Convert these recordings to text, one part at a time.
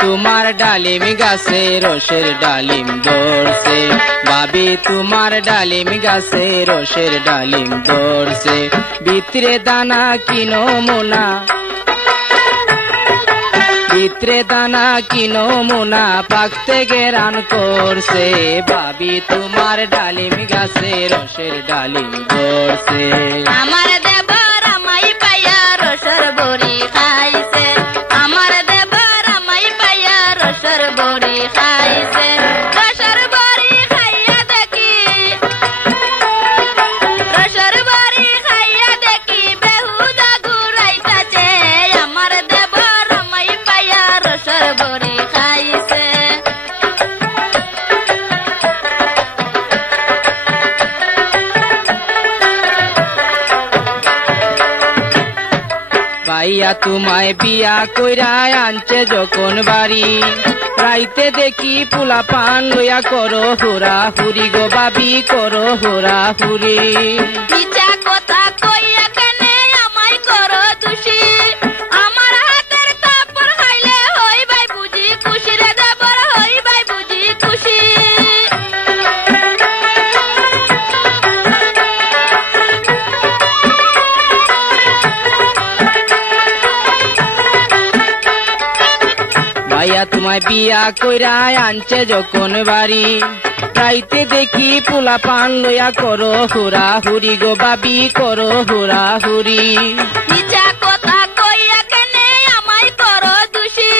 তোমার ডালিম গাছে রসের ডালিম ধরছে, ভাবি তোমার ডালিম গাছে রসের ডালিম ধরছে। ভিতরে দানা কিনো মোনা, ভিতরে দানা কিনো মোনা, পাকতে গেরান করছে। ভাবি তোমার ডালিম গাছে রসের ডালিম ধরছে। আমার দেবর আমায় পাইয়া রসের বড়ি খাইছে, আমার দেবর আমায় পাইয়া রসের বড়ি খাইছে। রসের বড়ি খাইয়া দেখি, রসের বড়ি খাইয়া দেখি বেহুদা ঘুরাইতাছে। আমার দেবর আমায় পাইয়া রসের বড়ি খাইছে। ভাইয়া তোমায় বিয়া কইরা আনছে যখন বাড়ি, রাইতে দেখি পোলা পান লইয়া করো হুরা হুরি গো ভাবি, করো হুরা হুরি। মিছা কথা কইয়া কেনে আমায় করো দোষী, আমার হাতের থাপ্পড় খাইলে হইবাই বুঝি খুশি রে দেবর, হইবাই বুঝি খুশি। ভাইয়া তোমায় বিয়া কইরা আনছে যখন বাড়ি, রাইতে দেখি পোলা পান লইয়া করো হুরা হুরি গো ভাবি, করো হুরা হুরি। মিছা কথা কইয়া কেনে আমায় করো দোষী,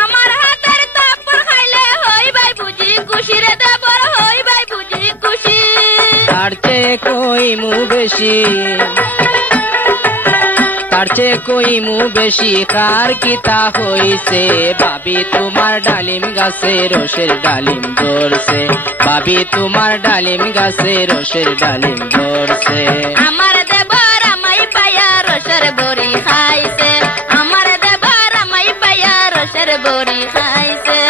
আমার হাতের থাপ্পড় খাইলে হইবাই বুঝি খুশি রে দেবর, হইবাই বুঝি খুশি। তার চেয়ে কইমু বেশি, তার চেয়ে কইমু বেশি, কার কিতা হইছে। ভাবি তোমার ডালিম গাছে রসের ডালিম ধরছে, ভাবি তোমার ডালিম গাছে রসের ডালিম ধরছে। আমার দেবর আমায় পাইয়া রসের বড়ি খাইছে, আমার দেবর আমায় পাইয়া রসের বড়ি খাইছে।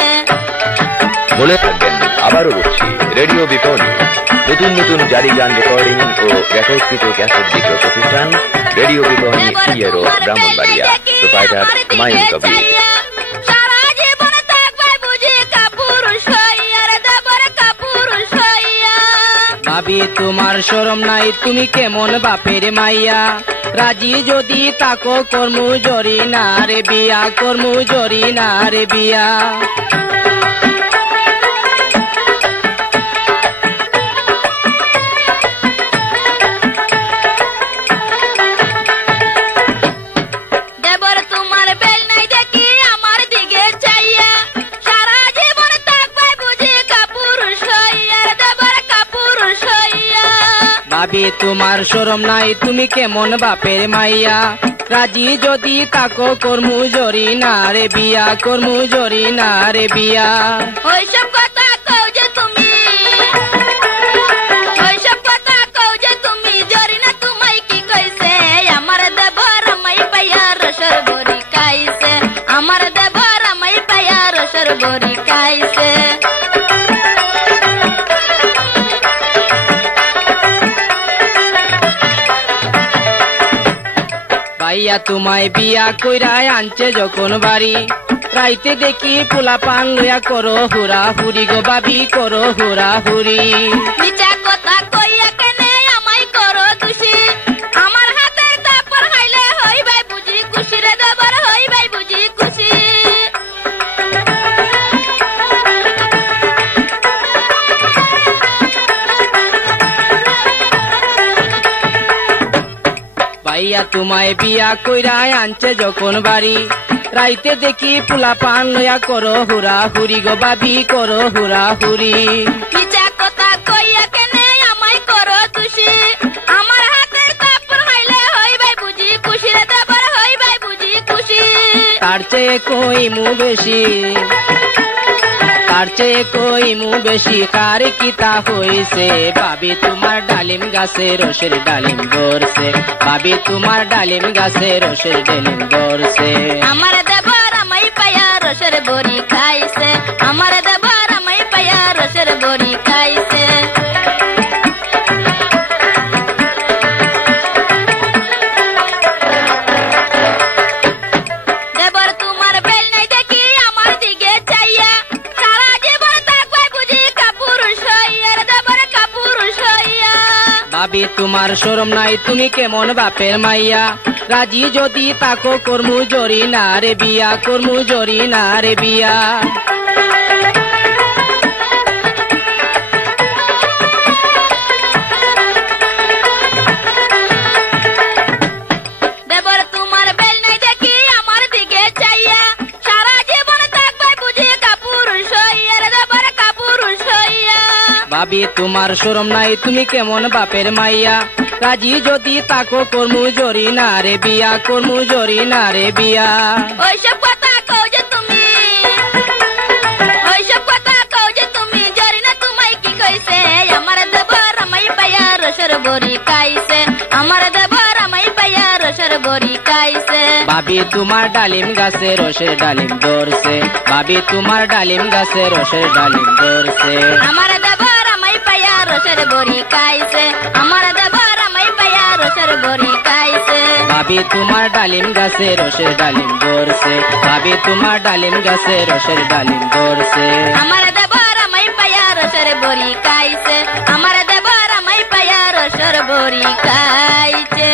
মনে থাকবেন, আবারও বলছি, রেডিও বিপণী নতুন নতুন জারি গান রেকর্ডিং ও রেকর্ডকৃত ক্যাসেট বিক্রয় প্রতিষ্ঠান রেডিও বিপণী পিয়ারো ব্রাহ্মণবাড়িয়া, প্রোপাইটার হুমায়ুন কবির। সারা জীবন থাকবে বুঝি কাপুরুষ হইয়া রে দেবর, কাপুরুষ হইয়া। ভাবি তোমার শরম নাই, তুমি কেমন বাপের মাইয়া। রাজি যদি তাকো কর্মু জরি না রে বিয়া, কর্মু জরি না রে বিয়া। দেবর তোমার বেল নাই দেখি আমার দিকে চাইয়া, সারা জীবন থাকবে বুঝি কাপুরুষ হইয়া রে দেবর, কাপুরুষ হইয়া। ভাবি তোমার শরম নাই, তুমি কেমন বাপের মাইয়া। রাজি যদি তাকো কর্মু জরি না রে বিয়া, কর্মু জরি না রে বিয়া। ওইসব কথা কও যে তুমি, ওইসব কথা কও যে তুমি, জরি না তোমায় কি কইছে। আমার দেবর আমায় পাইয়া রসের বড়ি খাইছে, আমার দেবর আমায় পাইয়া রসের বড়ি খাইছে। ভাইয়া তোমায় বিয়া কইরা আনছে যখন বাড়ি, রাইতে দেখি পোলা পান লইয়া করো হুরা হুরি গো ভাবি, করো হুরা হুরি। মিছা কথা কইয়া কেনে আমায় করো দোষী, আমার হাতের থাপ্পড় খাইলে হইবাই বুঝি খুশি রে দেবর, হইবাই বুঝি খুশি। ভাইয়া তোমায় বিয়া কইরা আনছে যখন বাড়ি, রাইতে দেখি পোলা পান লইয়া করো হুরা হুরি গো ভাবি, করো হুরা হুরি। মিছা কথা কইয়া কেনে আমায় করো দোষী, আমার হাতের থাপ্পড় খাইলে হইবাই বুঝি খুশি রে দেবর, হইবাই বুঝি খুশি। তার চেয়ে কইমু বেশি, তার চেয়ে কইমু বেশি, কার কিতা হইছে। ভাবি তোমার ডালিম গাছে রসের ডালিম ধরছে, ভাবি তোমার ডালিম গাছে রসের ডালিম ধরছে। আমার দেবর আমায় পাইয়া রসের বড়ি খাইছে, আমার দেবর আমায় পাইয়া রসের বড়ি খাইছে। দেবর তোমার বেল নাই দেখি আমার তোমার শরম নাই তুমি কেমন বাপের মাইয়া রাজি যদি তাকো কর্মু জরি না রে বিয়া কর্মু জরি না রে বিয়া দেবর তোমার বেল নাই দেখি আমার দিকে চাইয়া সারা জীবন থাকবে বুঝি কাপুরুষ হইয়া রে দেবর কাপুরুষ হইয়া ভাবি তোমার শরম নাই তুমি কেমন বাপের মাইয়া রাজি যদি তাকো কর্মু জরি না রে বিয়া কর্মু জরি না রে বিয়া ওইসব কথা কও যে তুমি ওইসব কথা কও যে তুমি জরি না তোমায় কি কইছে আমার দেবর আমায় পায়া রসর বড়ি খাইছে আমার দেবর আমায় পায়া রসর বড়ি খাইছে ভাবি তোমার ডালিম গাছে রসের ডালিম ধরছে ভাবি তোমার ডালিম গাছে রসের ডালিম ধরছে আমার দেবর আমায় পায়া রসর বড়ি খাইছে আমার দেবর আমায় পায়া রসর বড়ি খাইছে ভাবি তোমার ডালিম গাছে রসের ডালিম ধরছে ভাবি তোমার ডালিম গাছে রসের ডালিম ধরছে আমার দেবর আমায় পায়া রসর বড়ি খাইছে আমার দেবর আমায় পায়া রসর বড়ি খাইছে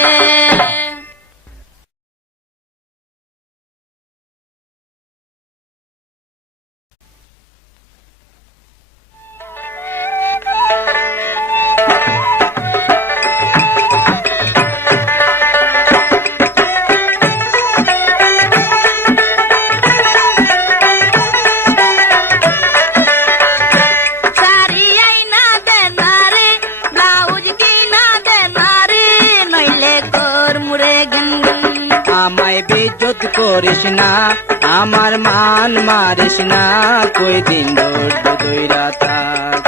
सारी आई ना देना रे ब्लाउज की ना देना रे नइले कोर मुरे गंगन আমায় বেজ্জত করিস না আমার মান মারিস না কই দিন ধৈর্য ধইরা থাক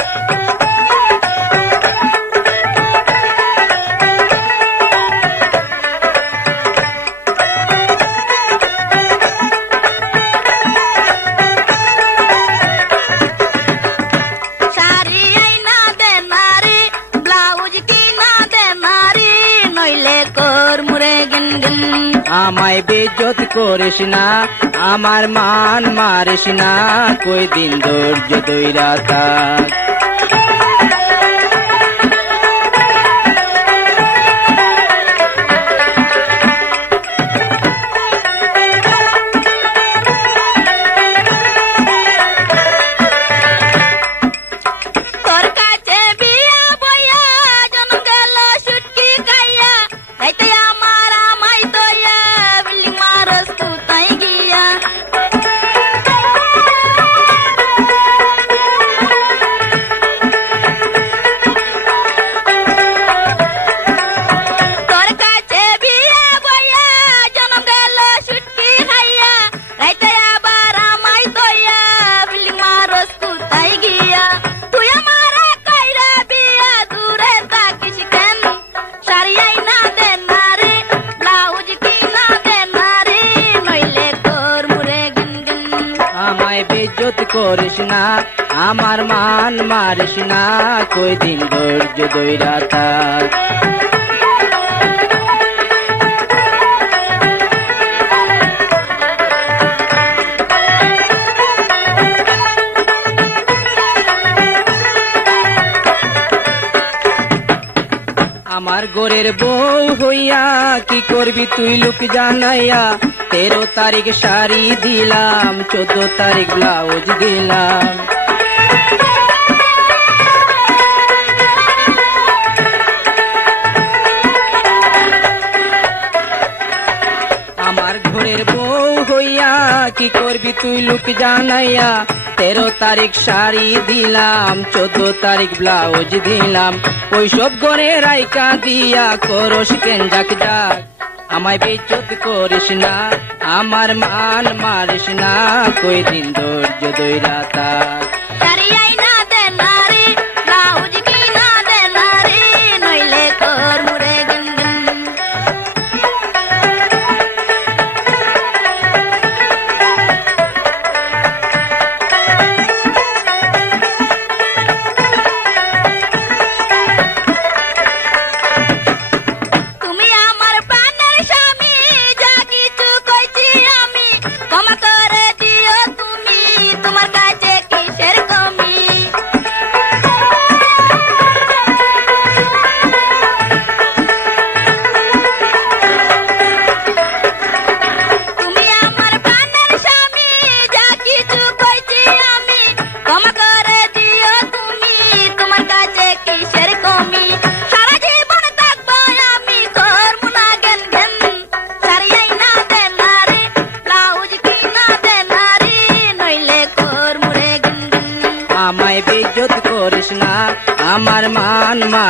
सारी आई ना देना रे ब्लाउज की ना देना रे नइले कोर मुरे गंगन আমায় বেজ্জত করিস না আমার মান মারিস না কই দিন ধৈর্য ধইরা থাক তোর কাছে বিয়া বইয়া জন্ম গেল সুটকি খাইয়া তাইতে আমার আমায় দয়া বিল্লি মারস কুতাই গিয়া তোর কাছে বিয়া বইয়া জন্ম গেল সুটকি খাইয়া তাইতে আবার আমায় দয়া বিল্লি মারস কুতাই গিয়া তুই আমার কইরা বিয়া দূরে থাকিস কেন সারিয়াই না দেন না রে ব্লাউজ কি না দেন না রে নইলে তোর মুরে গনগন আমায় বেজ্জত করিস না আমার মান মারিস না কই দিন ধৈর্য ধইরা থাক আমার গোরের বউ হইয়া কি করবি তুই লোক জানাইয়া 13 তারিখ শাড়ি দিলাম 14 তারিখ ব্লাউজ দিলাম আমার ঘরের বউ হইয়া কি করবি তুই লোক জানাইয়া 13 তারিখ শাড়ি দিলাম 14 তারিখ ব্লাউজ দিলাম ওইসব ঘরে রাইকা দিয়া করস কেন যাক যাক আমায় বেজ্জত করিস না আমার মান মারিস না কই দিন ধৈর্য ধইরা থাক সারিয়াই না দেন না রে ব্লাউজ কি না দেন না রে নইলে তোর মুরে গনগন তুমি আমার প্রাণের স্বামী যা কিছু কইছি আমি ক্ষমা করে দিও তুমি তোমার কাছে কিসের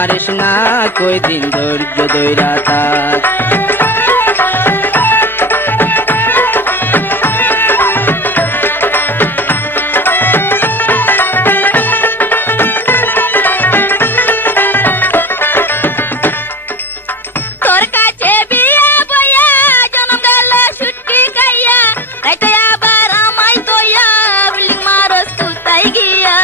মারিস না কই দিন ধৈর্য ধইরা থাক। তোর কাছে বিয়া বইয়া জনম গেল সুটকি গাইয়া তাইতে আবার আমায় তোয়া বিল্ডিং মারস তুই গিয়া।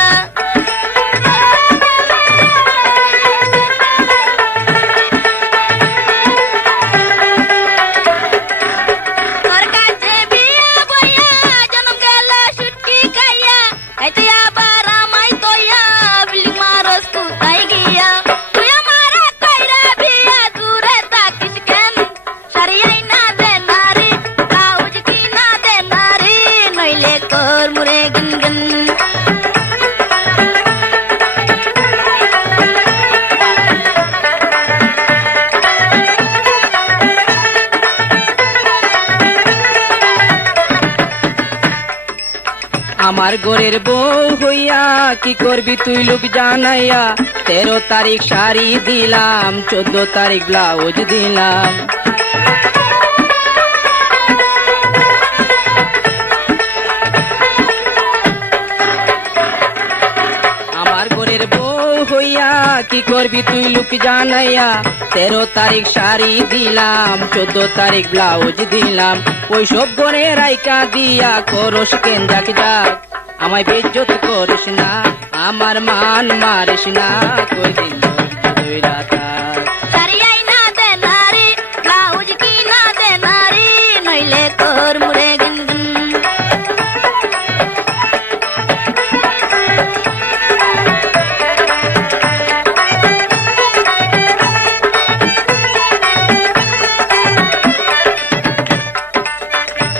তোর কাছে বিয়া বইয়া জনম গেল সুটকি গাইয়া তাইতে আবার আমায় তোয়া বিল্ডিং মারস তুই গিয়া। তুই আমার কইরা বিয়া দূরে থাকিস কেন সারিয়াই না দে নারী ব্লাউজ কি না দে নারী নইলে কর মুরে গিন গিন। আমার ঘরের বউ হইয়া কি করবি তুই লোক জানাইয়া 13 তারিখ শাড়ি দিলাম 14 তারিখ ব্লাউজ দিলাম। আমার ঘরের বউ হইয়া কি করবি তুই লোক জানাইয়া 13 তারিখ শাড়ি দিলাম 14 তারিখ ব্লাউজ দিলাম। ওই সব ঘরে রাইকা দিয়া করস কেন যাক যাক আমায় বেজ্জত করিস না আমার মান মারিস না কই দিন ধৈর্য ধইরা থাক। সারিয়াই না দে নারী ব্লাউজ কি না দে নারী নইলে কর মুরে গিন গিন।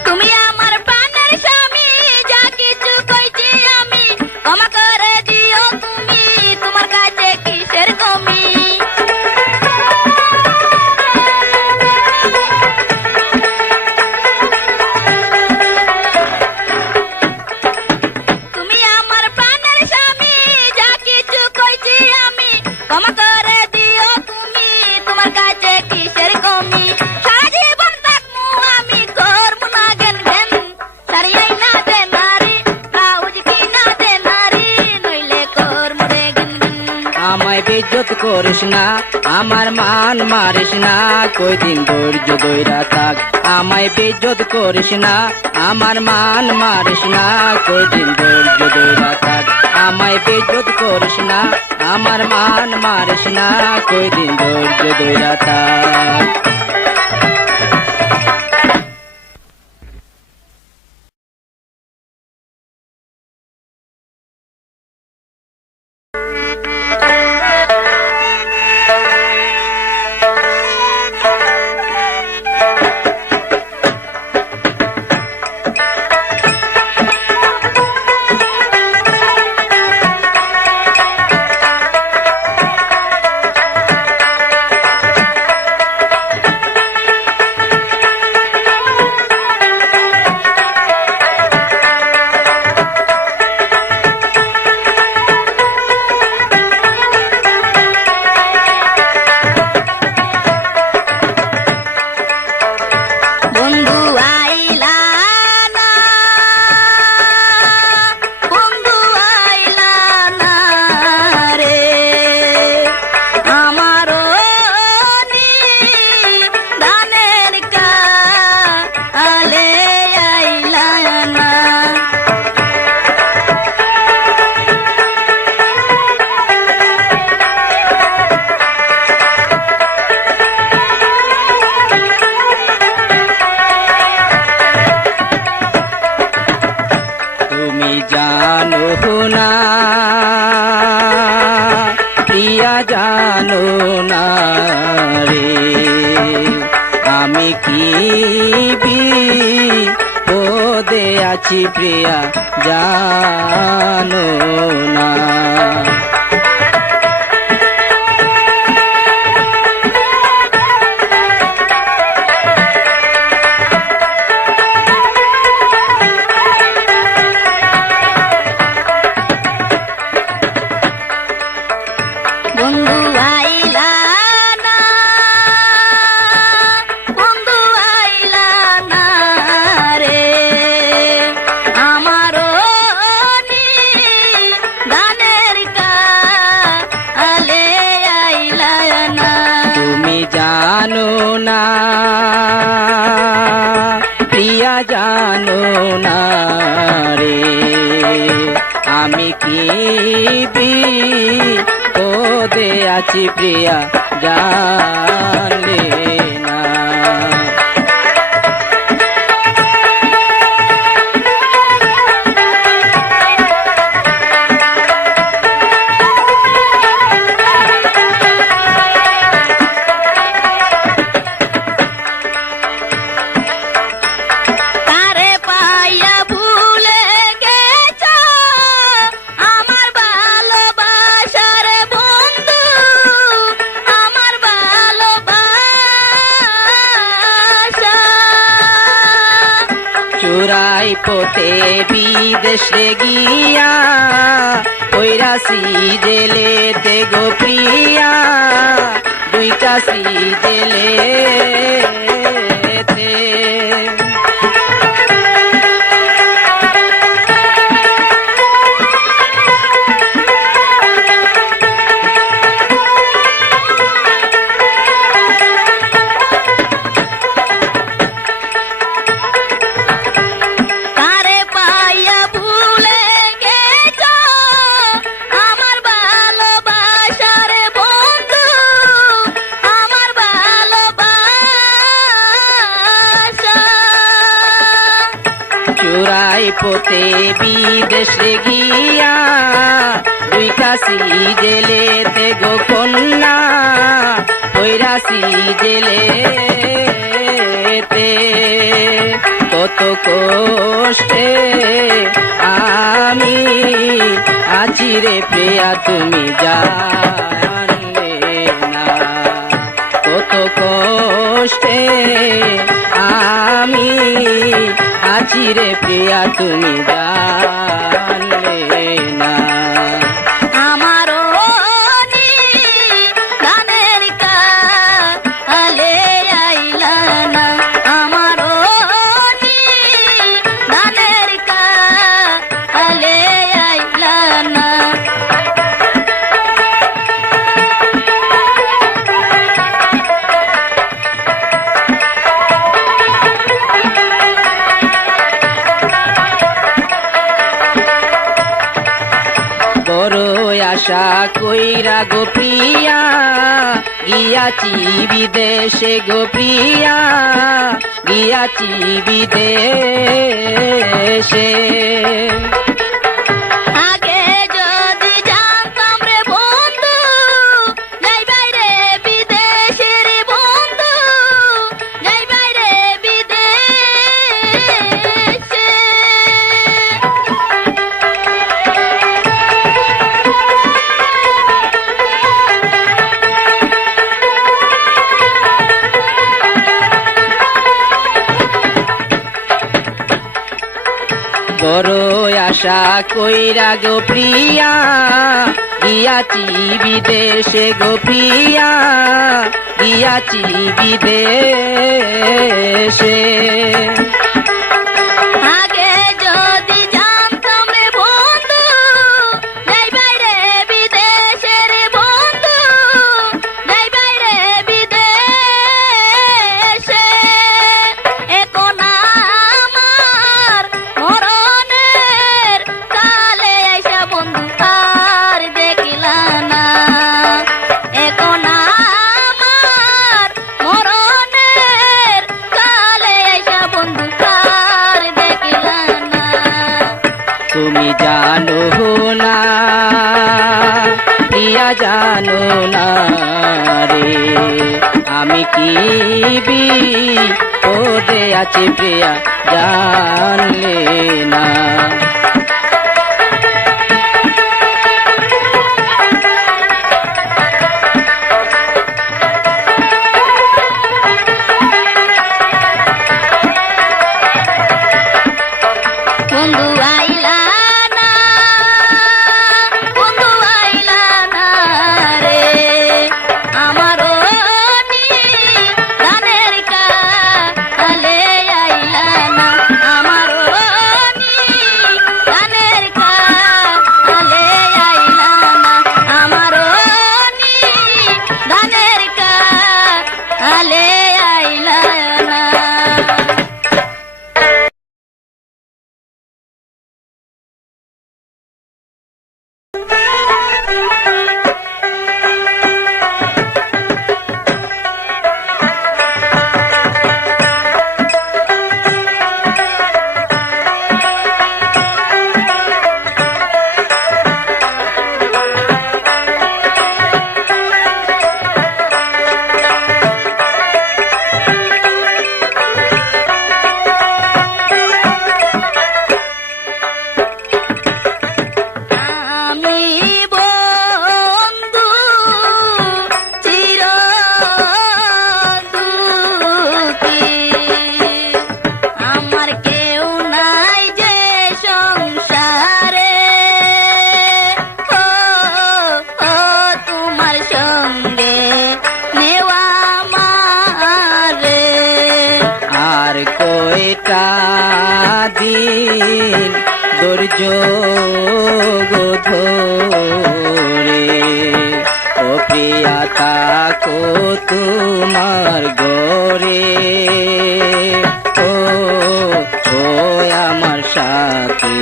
তুমি আমার প্রাণের স্বামী যা কিছু কইছি আমি ক্ষমা করে দিও তুমি তোমার কাছে কিসের কমি। তুমি আমার প্রাণের স্বামী যা কিছু কইছি আমি ক্ষমা করে দিও তুমি তোমার কাছে কিসের কমি। সারা জীবন থাকমু আমি করবো না জ্ঞান জ্ঞান সারিয়াই না দে নারী ব্লাউজ কি না দে নারী নইলে কর মুরে গিন গিন। আমায় বেজ্জত করিস না আমার মান মারিস না কই দিন ধৈর্য ধইরা থাক। আমায় বেজ্জত করিস না আমার মান মারিস না কই দিন ধৈর্য ধইরা থাক। আমায় বেজ্জত করিস না আমার মান মারিস না কই দিন ধৈর্য ধইরা থাক। জানো না রে আমি কি বিপদে আছি প্রিয়া জানো না। বন্ধু আই জানো না রে আমি কি বিপদে আছি প্রিয়া জানলে না। তারে পাইয়া ভুলে গেছ আমার ভালোবাসার বন্ধু, আমার ভালোবাসা। চুরাই পথে বিদেশে গিয়া কইরাছি জেলেতে গো প্রিয়া, দুইটাছি জেলেতে। তারে পাইয়া ভুলে গেছ আমার ভালোবাসার বন্ধু, আমার ভালোবাসা। চুরাই পথে বিদেশে গিয়া দুইটাছি জেলেতে গো কন্যা, কইরাছি জেলেতে। কত কষ্টে আমি আছি রে প্রিয়া তুমি জানলে না, কত কষ্টে আমি আছি রে প্রিয়া তুমি জানলে না। আমারও গানের কালে আইলা না, আমারও গানের কালে আইলা না। বড় আশা কইরা গো প্রিয়া গিয়াছি বিদেশে গো প্রিয়া, গিয়াছি বিদেশে। আগে যদি জানতাম রে বন্ধু, যাই বাইরে বিদেশে রে বন্ধু, যাই বাইরে বিদেশে। বড় আশা কইরা গো প্রিয়া গিয়াছি বিদেশে গো প্রিয়া, গিয়াছি বিদেশে। আগে যদি জানতাম রে বন্ধু, যাই বাইরে বিদেশে রে বন্ধু, যাই বাইরে বিদেশে। এখন আমার মরণের কালে আইসা বন্ধু আর দেখিলা না, এখন আমার মরণের কালে আইসা বন্ধু আর দেখিলা না। তুমি জানো না প্রিয়া জানো না রে আমি কি বিপদে আছি প্রিয়া জানলে না। বন্ধু আইলা না, বন্ধু আইলা না রে আমারও গানের কালে আইলা না, আমারও কয়টা দিন ধৈর্য গো ধরে ও প্রিয়া থাকো তোমার ঘরে ও ও আমার সাথে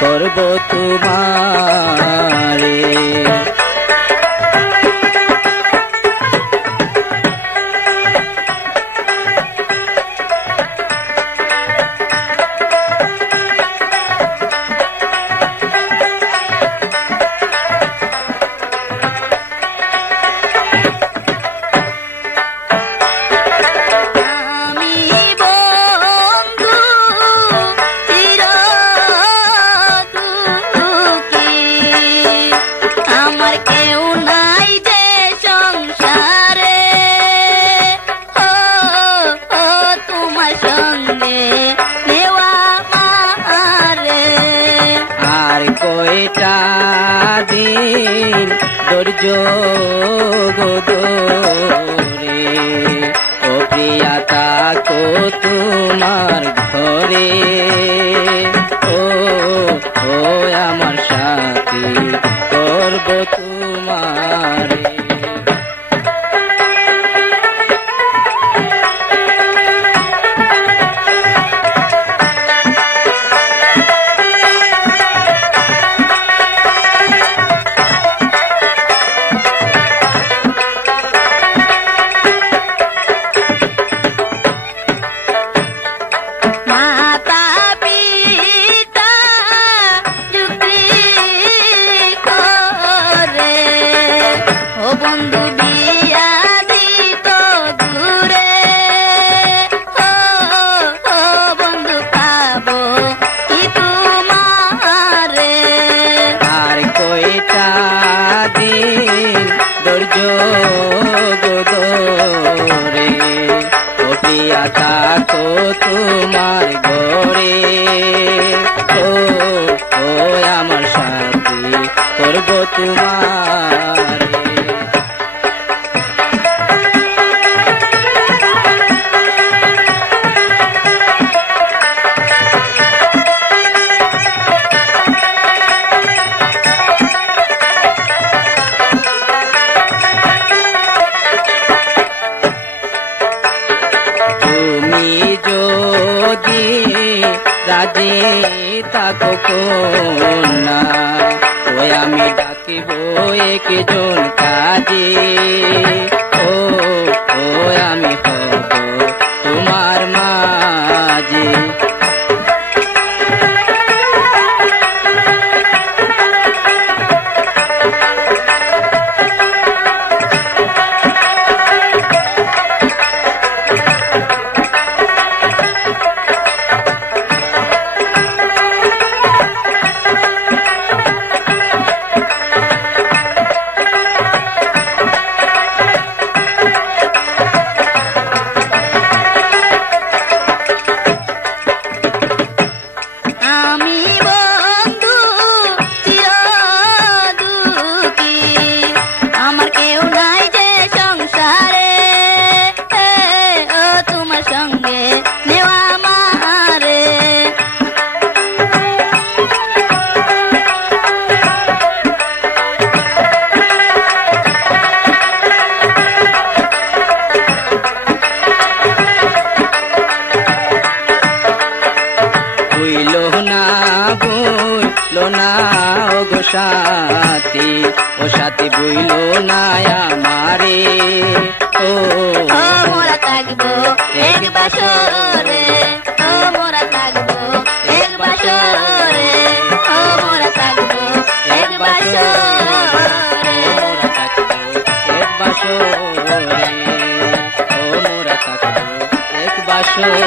করব তোমারে আমি বন্ধু চির দুঃখী, আমার কেউ নাই যে সংসারে, ও ও তোমার সঙ্গে নেওয়া মারে। আর কয়টা দিন ধৈর্য গো ধরে ও প্রিয়া থাকো তোমার ঘরে ও ও আমার সাথী করব তোমারে মাতা পিতা যুক্তি করে, ও বন্ধু বিয়া দিত দূরে, ও ও বন্ধু পাবো কি তোমারে। আর কয়টা দিন ধৈর্য গো ধরে ও প্রিয়া থাকো তোমার ঘরে ও ও আমার সাথী করব তোমারে তুমি যদি রাজি থাকো কন্যা ওই আমি ডাকিব একজন কাজে ও ও আমি হব তোমার মাঝে আমি বন্ধু চির দুঃখী, আমার কেউ নাই যে সংসারে, ও তোমার সঙ্গে নেওয়া মারে। হইল না বইল না ও গো সাথী ও সাথী বইল না আমারে ও ও মোরা থাকবো এক বাসরে, ও মোরা থাকবো এক বাসরে, ও মোরা থাকবো এক বাসরে। মোরা থাকবো এক বাসরে ও মোরা থাকবো এক বাসরে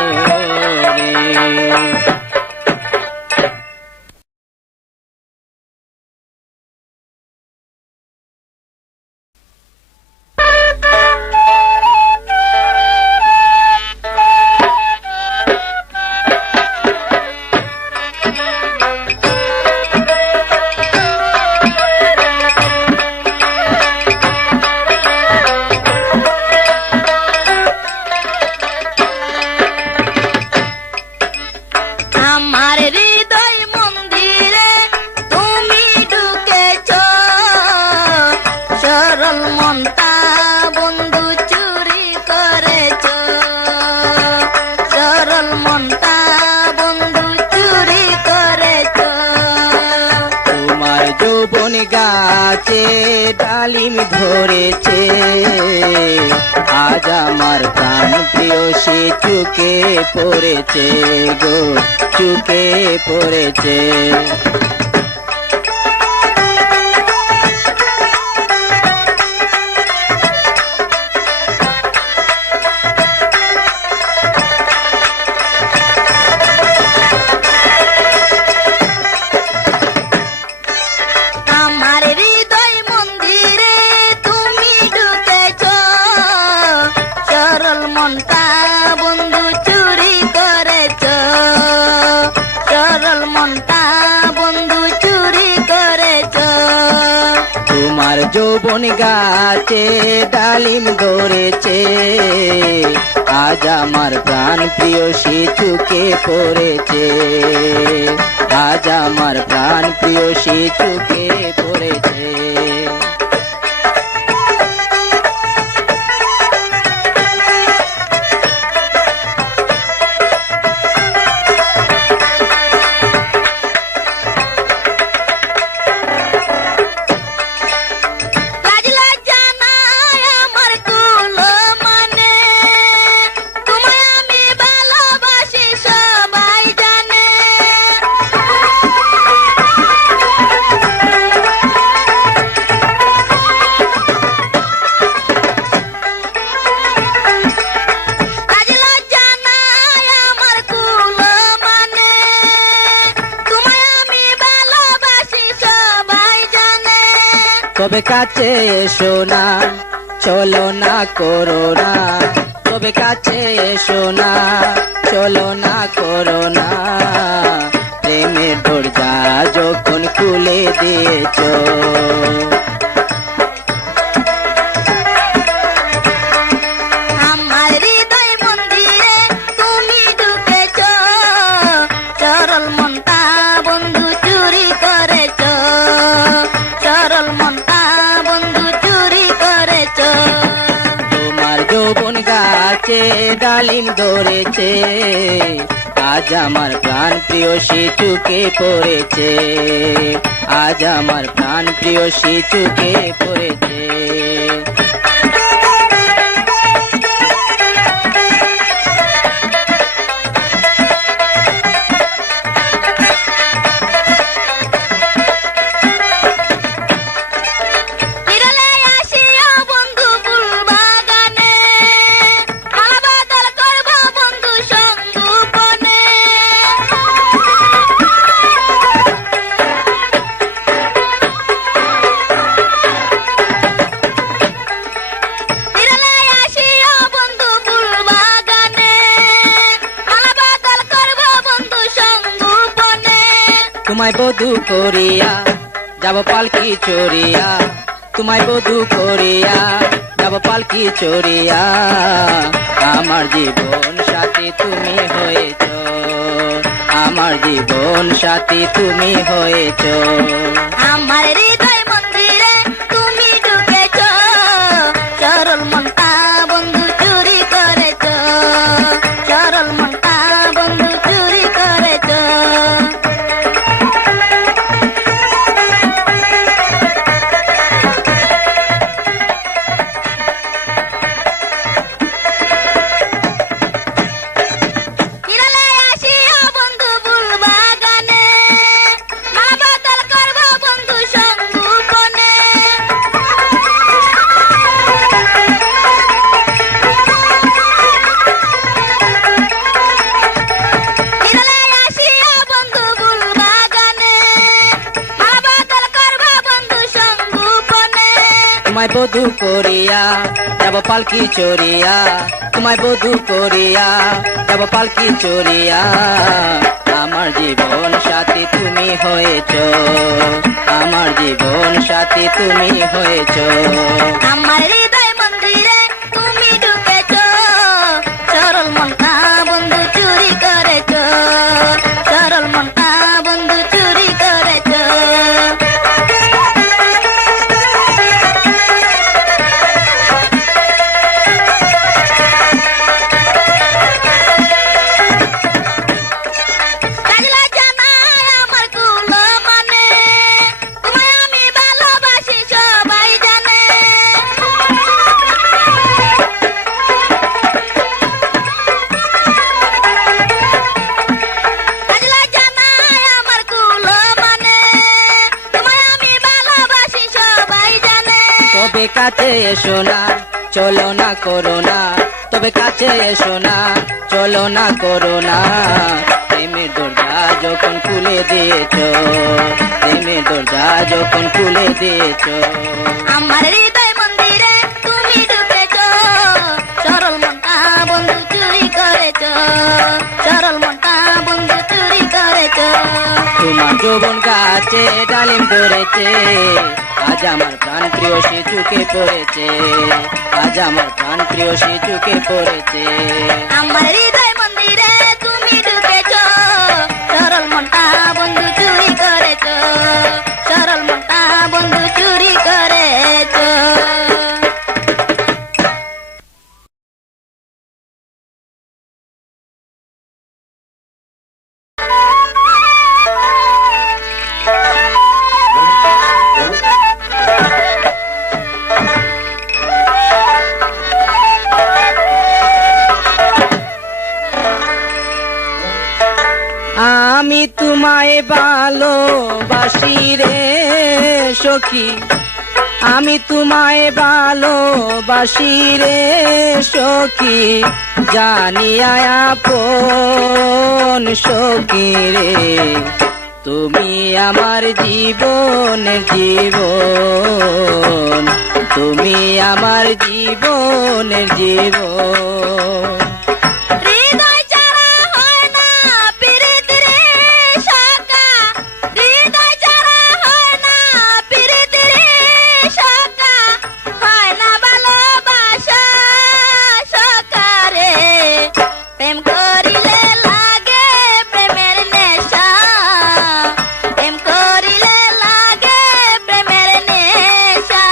গাছে ডালিম ধরেছে, আজ আমার প্রাণ প্রিয় সে চুকে পড়েছে গো, চুকে পড়েছে। আমার হৃদয় মন্দিরে তুমি ঢুকেছ, সরল মনটা বন্ধু চুরি করেছ, সরল মনটা বন্ধু চুরি করেছ। তোমার যৌবন গাছে ডালিম ধরেছে, আজ আমার প্রাণ প্রিয় সে চুকে পড়েছে, আজ আমার প্রাণ প্রিয় সে চুকে পড়েছে। লাজ লজ্জা নাই আমার কুলো মানে, তোমায় আমি ভালোবাসি সবাই জানে। লাজ লজ্জা নাই আমার কুলো মানে, তোমায় আমি ভালোবাসি সবাই জানে। তবে কাছে এসো না, চলো না করো না, তবে কাছে এসো না, চলো না করো না, প্রেমের দরজা যখন খুলে দিয়েছো। আমার হৃদয় মন্দিরে তুমি ঢুকেছ, সরল মনটা বন্ধু চুরি করেছ, সরল মনটা বন্ধু চুরি করেছ। তোমার যৌবন গাছে ডালিম ধরেছে, আজ আমার প্রাণ প্রিয় সে চুকে পড়েছে, আজ আমার প্রাণ প্রিয় সে চুকে পড়েছে। বিরলে আসিও বন্ধু ফুল বাগানে, মালা বদল করব বন্ধু সঙ্গোপনে। বিরলে আসিও বন্ধু ফুল বাগানে, মালা বদল করব বন্ধু সঙ্গোপনে। তোমায় বধু করিয়া যাব পালকি চড়িয়া, তোমায় বধু করিয়া যাব পালকি চড়িয়া, আমার জীবন সাথী তুমি হয়েছ, আমার জীবন সাথী তুমি হয়েছ। আমার হৃদয় মন্দিরে তুমি ঢুকেছ, সরল মনটা বন্ধু চুরি করেছ, সরল মনটা বন্ধু চুরি করেছ। বিরলে আসিও বন্ধু ফুল বাগানে, মালা বদল করব বন্ধু সঙ্গোপনে। বিরলে আসিও বন্ধু ফুল বাগানে, মালা বদল করব বন্ধু সঙ্গোপনে। তোমায় বধু করিয়া যাব পালকি চড়িয়া, তোমায় বধু করিয়া যাব পালকি চড়িয়া, আমার জীবন সাথী তুমি হয়েছ, আমার জীবন সাথী তুমি হয়েছ। আমার হৃদয় মন্দিরে তুমি ঢুকেছ, সরল মনটা বন্ধু চুরি করেছ, সরল মনটা বন্ধু চুরি করেছ। লাজ লজ্জা নাই আমার কুলো মানে, তোমায় আমি ভালোবাসি কাছে এসো না, চলো না করো না, তবে কাছে এসো না, চলো না করো না। প্রেমের দরজা যখন খুলে দিয়েছো, প্রেমের দরজা যখন খুলে দিয়েছো। আমার হৃদয় মন্দিরে তুমি ঢুকেছো, সরল মনটা বন্ধু চুরি করেছো, সরল মনটা বন্ধু চুরি করেছো। তোমার যৌবন গাছে ডালিম ধরেছে, আজ আমার প্রাণ প্রিয় সে চুকে পড়েছে, আজ আমার প্রাণ প্রিয় সে চুকে পড়েছে। আমার হৃদয় মন্দিরে তুমি ঢুকেছো, সরল মনটা বন্ধু চুরি করেছো, সরল মনটা বন্ধু চুরি করেছো। আমি তোমায় ভালোবাসি রে সখী, আমি তোমায় ভালোবাসি রে সখী, জানিয়া আপন সখী রে। তুমি আমার জীবনের জীবন, তুমি আমার জীবনের জীবন। হৃদয় ছাড়া হয় না প্রীতি রে শাখা, হৃদয় ছাড়া হয় না প্রীতি রে শাখা, হয় না ভালোবাসা শাখা রে। প্রেম করিলে লাগে প্রেমের নেশা, প্রেম করিলে লাগে প্রেমের নেশা।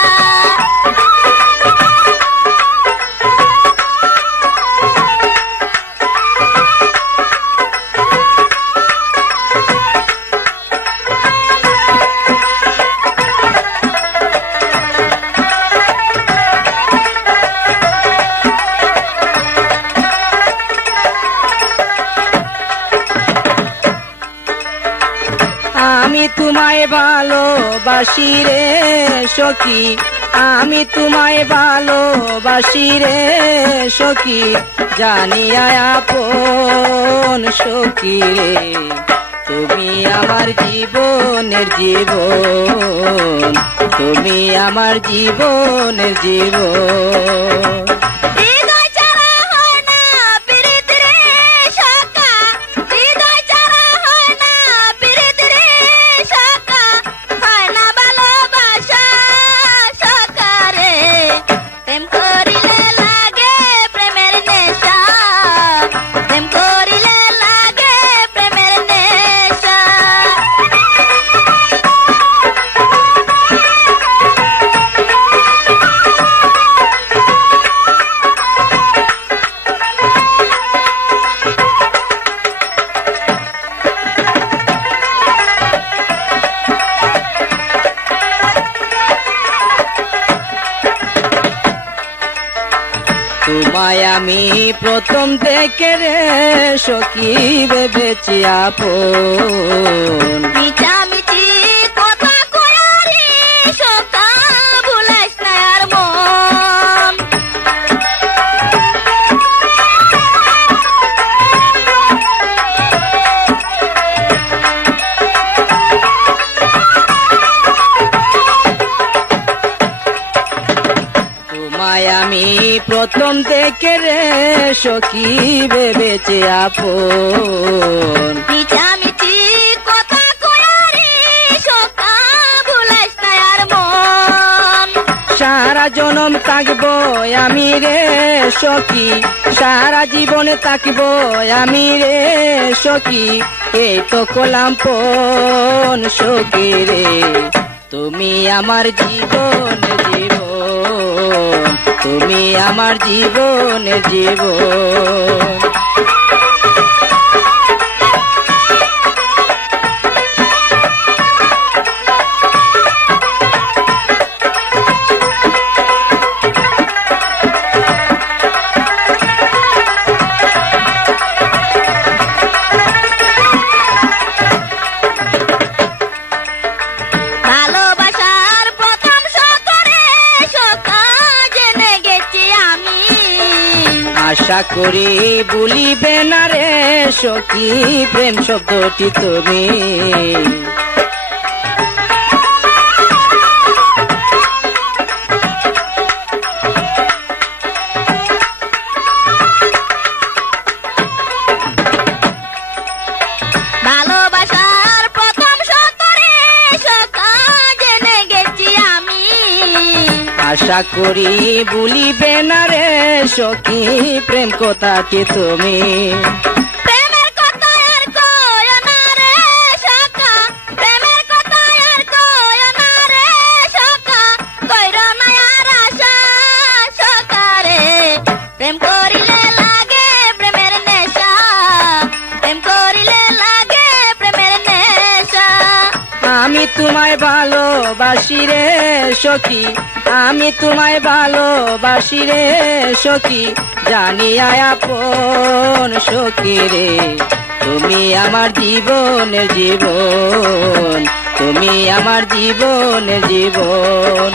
আমি তোমায় ভালোবাসি রে সখী, আমি তোমায় ভালোবাসি রে সখী, জানিয়া আপন সখী রে। তুমি আমার জীবনের জীবন, তুমি আমার জীবনের জীবন। হৃদয় ছাড়া হয় না প্রীতি রে শাখা, হৃদয় ছাড়া হয় না প্রীতি রে শাখা, হয় না ভালোবাসা শাখা রে। প্রেম করিলে লাগে প্রেমের নেশা, প্রেম করিলে লাগে প্রেমের নেশা। তোমায় আমি প্রথম দেখে রে সখী ভেবেছি আপন। মিছামিছি কথা কয়ারি সখা, ভুলাইস না আর মন। তোমায় আমি প্রথম দেখে রে সখী ভেবেছি আপন। মিছামিছি কথা কয়ারি সখা, ভুলাইস না আর মন। সারা জনম থাকবো আমি রে সখী, সারা জীবনে থাকবো আমি রে সখী, এই তো কলাম পন সখী রে। তুমি আমার জীবনের জীবন, তুমি আমার জীবনের জীবন। ভালোবাসার প্রথম সতরে সখা, আশা করি ভুলিবে না রে সখী প্রেম শব্দটি তুমি। ভালোবাসার প্রথম সতরে সখা জেনে গেছি আমি। আশা করি ভুলিবে না রে সখী প্রেম কথাটি তুমি। প্রেমের কথা আর কয় না রে সখা, প্রেমের কথা আর কয় না রে সখা, কইর না আর আশা সখা রে। প্রেম করিলে লাগে প্রেমের নেশা, প্রেম করিলে লাগে প্রেমের নেশা। আমি তোমায় ভালোবাসি রে সখী, আমি তোমায় ভালোবাসি রে সখী, জানিয়া আপন সখী রে। তুমি আমার জীবনের জীবন, তুমি আমার জীবনের জীবন।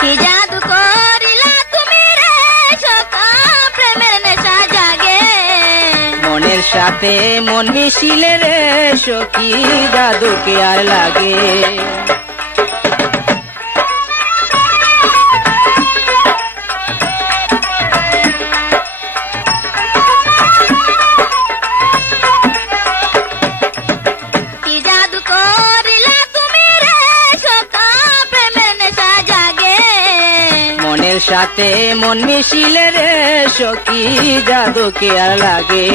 কি জাদু করিলা তুমি রে সখা প্রেমের নেশা জাগে। মনের সাথে মন মিশিলে রে সখী জাদু কি আর লাগে। কি জাদু করিলা তুমি রে সখা প্রেমের নেশা জাগে। মনের সাথে মন মিশিলে রে সখী জাদু কি আর লাগে।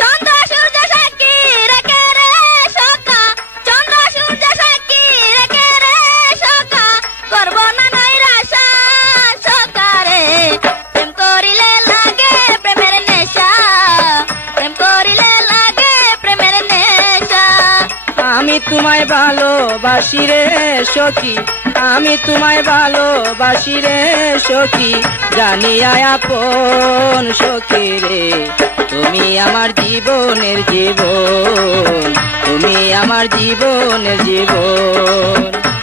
চন্দ্র সূর্য সাক্ষী রেখে রে সখা, চন্দ্র সূর্য সাক্ষী রেখে রে সখা, করব না নৈরাশা সখা রে। প্রেম করিলে লাগে প্রেমের নেশা, প্রেম করিলে লাগে প্রেমের নেশা। আমি তোমায় ভালোবাসি রে সখী, আমি তোমায় ভালোবাসি রে সখী, জানিয়া আপন সখী রে। তুমি আমার জীবনের জীবন, তুমি আমার জীবনের জীবন।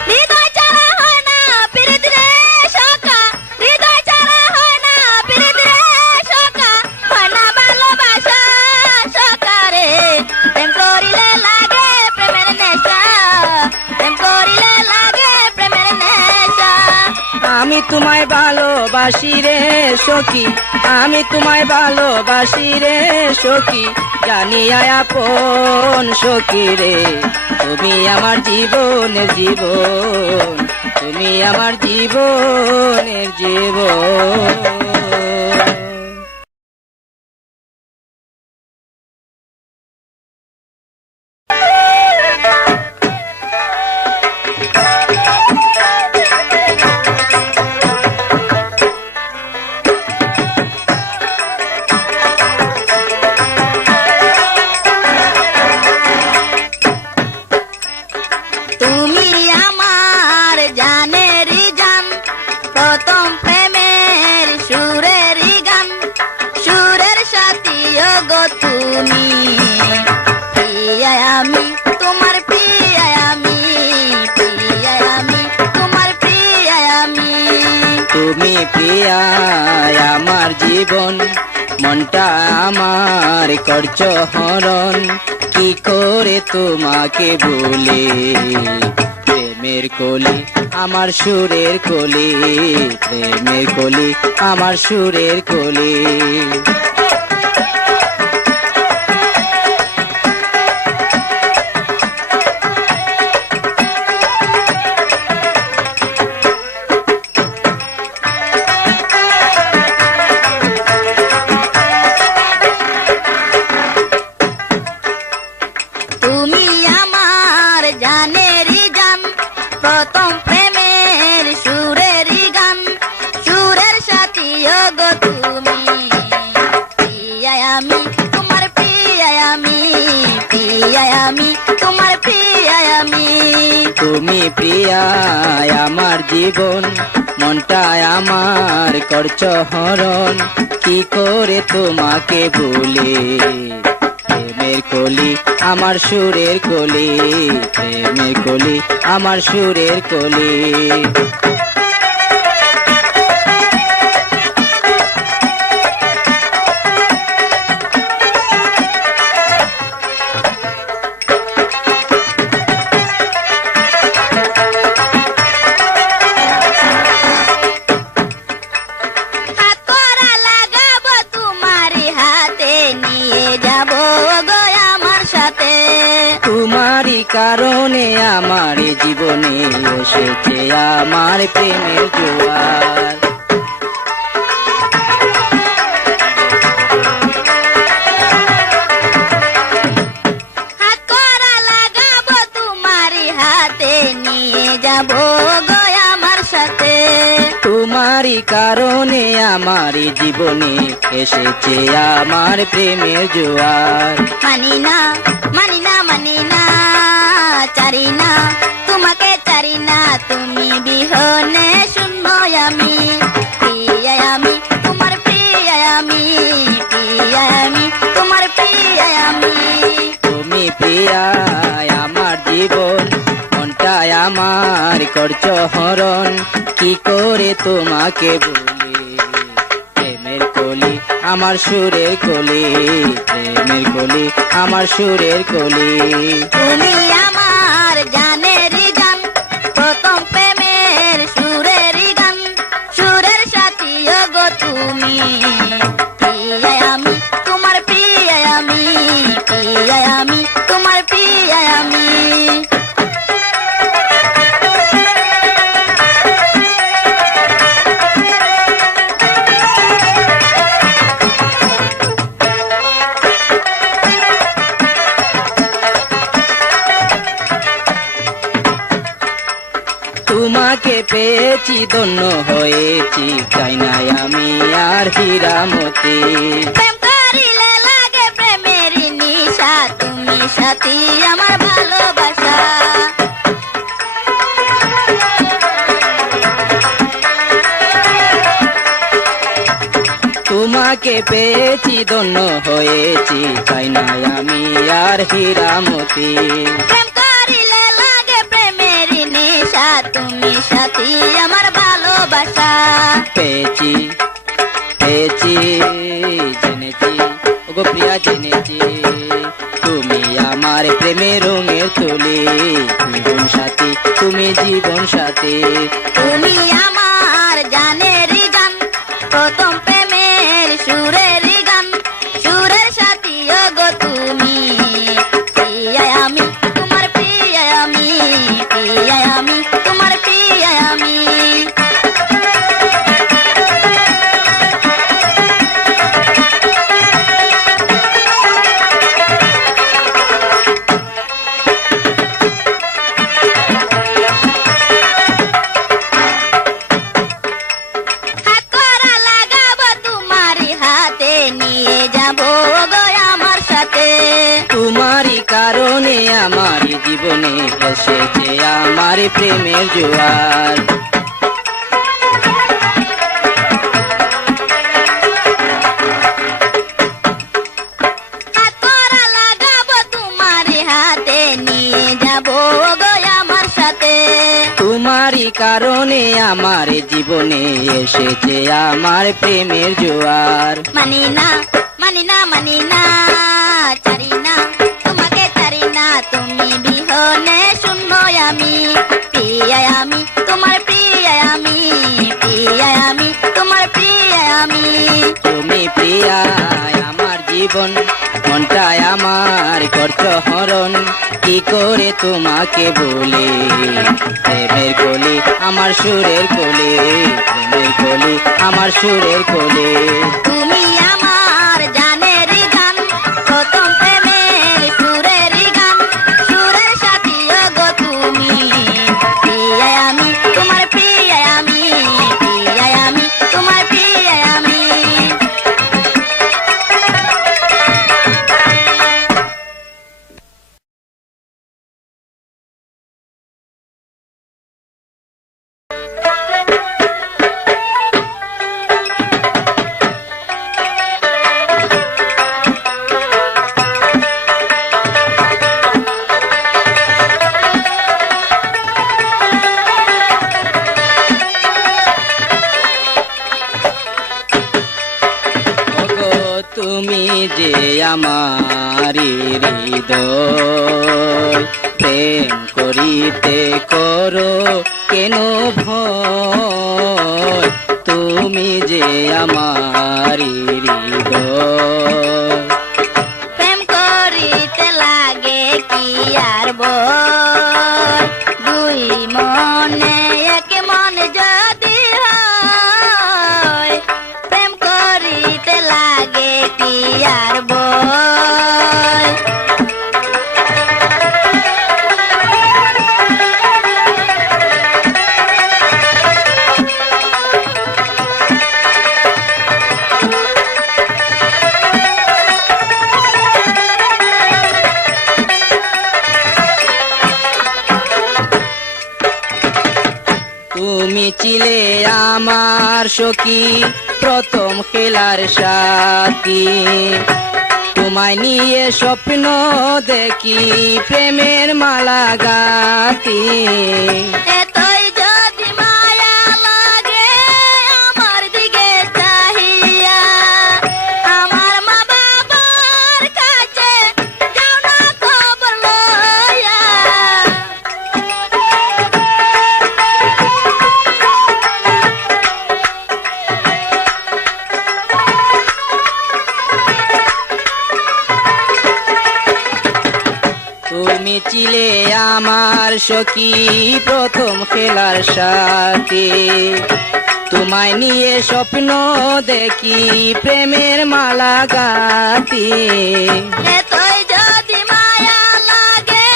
হৃদয় ছাড়া হয় না প্রীতি রে সখা, হৃদয় ছাড়া হয় না প্রীতি রে সখা, হয় না ভালোবাসা সখা রে। প্রেম করিলে লাগে প্রেমের নেশা, প্রেম করিলে লাগে প্রেমের নেশা। আমি তোমায় ভালোবাসি রে সখী, আমি তোমায় ভালোবাসি রে সখী, জানিয়া আপন সখী রে। তুমি আমার জীবনের জীবন, তুমি আমার জীবনের জীবন। তুমি আমার জানেরই জান, প্রথম প্রেমের সুরেরই গান, সুরের সাথী গো তুমি। প্রিয়া আমি তোমার প্রিয়া আমি, প্রিয়া আমি তোমার প্রিয়া আমি। তুমি প্রিয়া আমার জীবন, মনটা আমার করছ হরণ, কি করে তোমাকে ভুলি। প্রেমের কলি আমার সুরের কলি, প্রেমের কলি আমার সুরের কলি। তুমি আমার জানেরই জান, প্রথম প্রেমের সুরেরই গান, সুরের সাথী গো তুমি। তুমি প্রিয়ায় আমার জীবন, মনটায় আমার করছো হরণ, কি করে তোমাকে ভুলি। প্রেমের কলি আমার সুরের কলি, প্রেমের কলি আমার সুরের কলি। হাত করা লাগাবো তোমারই হাতে, নিয়ে যাবো গো আমার সাথে। তোমারই কারণে আমার জীবনে এসেছে আমার প্রেমের জোয়ার। হাত করা লাগাবো তোমারই হাতে, নিয়ে যাবো গো আমার সাথে। তোমারই কারণে আমার জীবনে এসেছে আমার প্রেমের জোয়ার। মানি না মানি না মানি না, চারি না তোমাকে চারি না, তুমি বিহনে শূন্য আমি। প্রিয়া আমি তোমার প্রিয়া আমি, প্রিয়া আমি তোমার প্রিয়া আমি। তুমি প্রিয়ায় আমার জীবন, মনটায় আমার করছো হরণ, কি করে তোমাকে ভুলি। প্রেমের কলি আমার সুরের কলি, প্রেমের কলি আমার সুরের কলি। তুমি আমার জানেরই গান, প্রথম প্রেমের সুরেরই গান, সুরের সাথী গো তুমি। প্রিয়া আমি তোমার প্রিয়া আমি, প্রিয়া আমি তোমার প্রিয়া আমি। তোমাকে পেয়েছি ধন্য হয়েছি, চাই নাই আমি আর হীরামতি। প্রেম করিলে লাগে প্রেমের নিশা, তুমি সাথী আমার ভালোবাসা। তোমাকে পেয়েছি ধন্য হয়েছি, চাই নাই আমি আর হীরামতি। প্রেম করিলে লাগে প্রেমের নেশা, তুমি সাথী আমার ভালোবাসা। পেয়েছি পেয়েছি জেনেছি ওগো প্রিয়া জেনেছি, তুমি আমার প্রেমের রঙের তুলি। জীবন সাথী তুমি জীবন সাথী। তুমি আমার জানেরই গান, প্রথম প্রেমের সুরেরই গান, সুরের সাথী গো তুমি। প্রিয়া আমি তোমার প্রিয়া আমি, প্রিয়া আমি তোমার প্রিয়া আমি। হাত করা লাগাবো তোমারই হাতে, নিয়ে যাবো গো আমার সাথে। তোমারই কারণে আমার জীবনে এসেছে আমার প্রেমের জোয়ার। হাত করা লাগাবো তোমারই হাতে, নিয়ে যাবো গো আমার সাথে। তোমারই কারণে আমার জীবনে এসেছে আমার প্রেমের জোয়ার। মানি না মানি না মানি না, চারি না তোমাকে চারি না, তুমি বিহনে শূন্য আমি। প্রিয়া আমি তোমার প্রিয়া আমি, প্রিয়া আমি তোমার প্রিয়া আমি। তুমি প্রিয়ায় আমার জীবন, মনটায় আমার করছো হরণ, কি করে তোমাকে বলি। প্রেমের কলি আমার সুরের কলি, প্রেমের কলি আমার সুরের কলি। তুমি আমার জানেরই গান, প্রথম প্রেমের সুরেরই গান, সুরের সাথী গো তুমি। প্রিয়া আমি তোমার প্রিয়া আমি, প্রিয়া আমি তোমার প্রিয়া আমি। তুমি যে আমার হৃদয়, প্রেম করিতে করো কেন ভয়, তুমি যে আমার হৃদয়। প্রেম করিতে লাগে কি আর বল, দুই মনে এক মন যদি হয়, প্রেম করিতে লাগে কি আর বল। তুমি ছিলে আমার সখী প্রথম খেলার সাথী, তোমায় নিয়ে স্বপ্ন দেখি প্রেমের মালা গাতি। এতই যদি মায়া লাগে আমার দিকে চাহিয়া, আমার মা বাবার কাছে যাও না খবর লইয়া। তুমি ছিলে আমার সখী প্রথম খেলার সাথী, তোমায় নিয়ে স্বপ্ন দেখি প্রেমের মালা গাতি। এতই যদি মায়া লাগে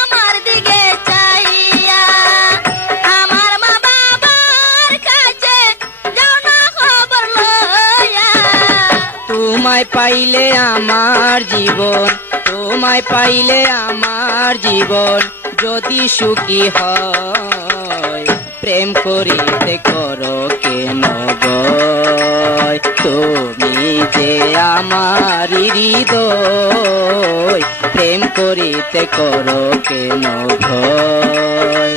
আমার দিকে চাহিয়া, আমার মা বাবার কাছে যাও না খবর লইয়া। তোমায় পাইলে আমার জীবন, তোমায় পাইলে আমার জীবন যদি সুখী হয়, প্রেম করিতে করো কেন ভয়, তুমি যে আমার হৃদয়, প্রেম করিতে করো কেন ভয়।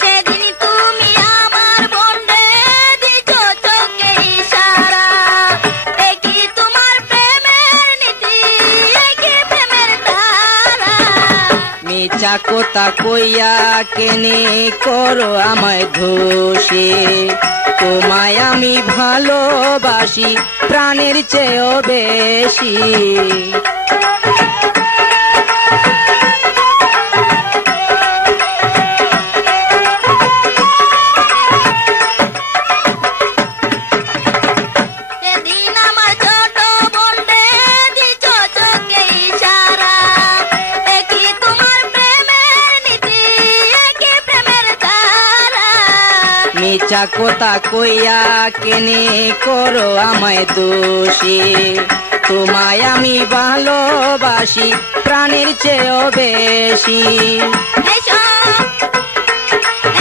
সেদিন তুমি আমার বন্ধে দিছ চোখে ইশারা, একই তোমার প্রেমের নীতি, একই প্রেমের ধারা। মিছা কথা কইয়া কেনে করো আমায় দোষী, তোমায় আমি ভালোবাসি প্রাণের চেয়েও বেশি। সেদিন আমার ছোট বন্ধে দিছ চোখে ইশারা, একই তোমার প্রেমের নীতি, একই প্রেমের ধারা। মিছা কথা কইয়া কেনে করো আমায় দোষী, তোমায় আমি ভালোবাসি প্রাণের চেয়েও বেশি।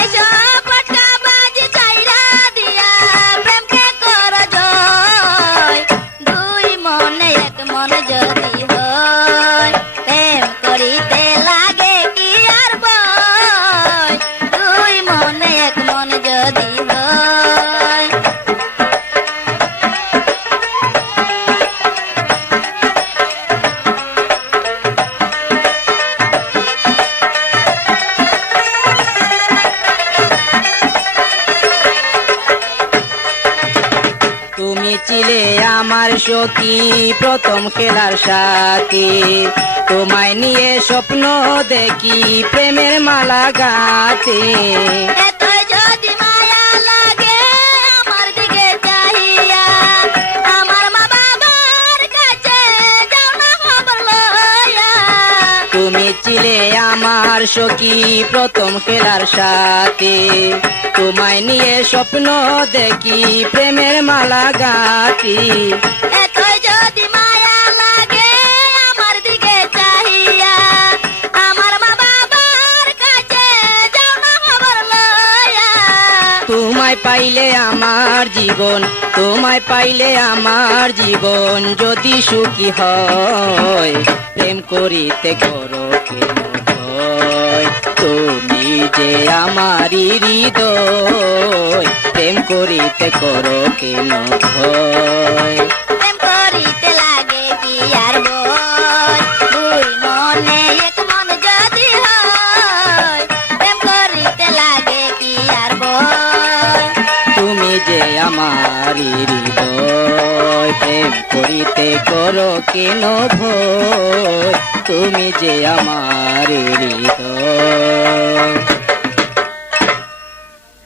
এসব পাটাবাজি চাইরা দিয়া প্রেমকে করো জয়, দুই মনে এক মন যদি হয়, প্রেম করিতে লাগে কি আর ভয়, দুই মনে এক মন যদি হয়। তুমি ছিলে আমার সখী প্রথম খেলার সাথী, তোমায় নিয়ে স্বপ্ন দেখি প্রেমের মালা গাতি। এতই যদি মায়া লাগে আমার দিকে চাহিয়া, আমার মা বাবার কাছে যাও না খবর লইয়া। তুমি ছিলে আমার সখী প্রথম খেলার সাথী, তোমায় নিয়ে স্বপ্ন দেখি প্রেমের মালা গাতি। এতই যদি মায়া লাগে আমার দিকে চাহিয়া, আমার মা বাবার কাছে যাও না খবর লইয়া। তোমায় পাইলে আমার জীবন, তোমায় পাইলে আমার জীবন যদি সুখী হয়, প্রেম করিতে করো কেন ভয়? তুমি যে আমারই হৃদয়, প্রেম করিতে করো কেন ভয়? প্রেম করিতে লাগে কি আর ভয়? দুই মনে এক মন যদি হয়, প্রেম করিতে লাগে কি আর ভয়? তুমি যে আমারই হৃদয়, প্রেম করিতে করো কেন ভয়? তুমি যে আমার হৃদয়।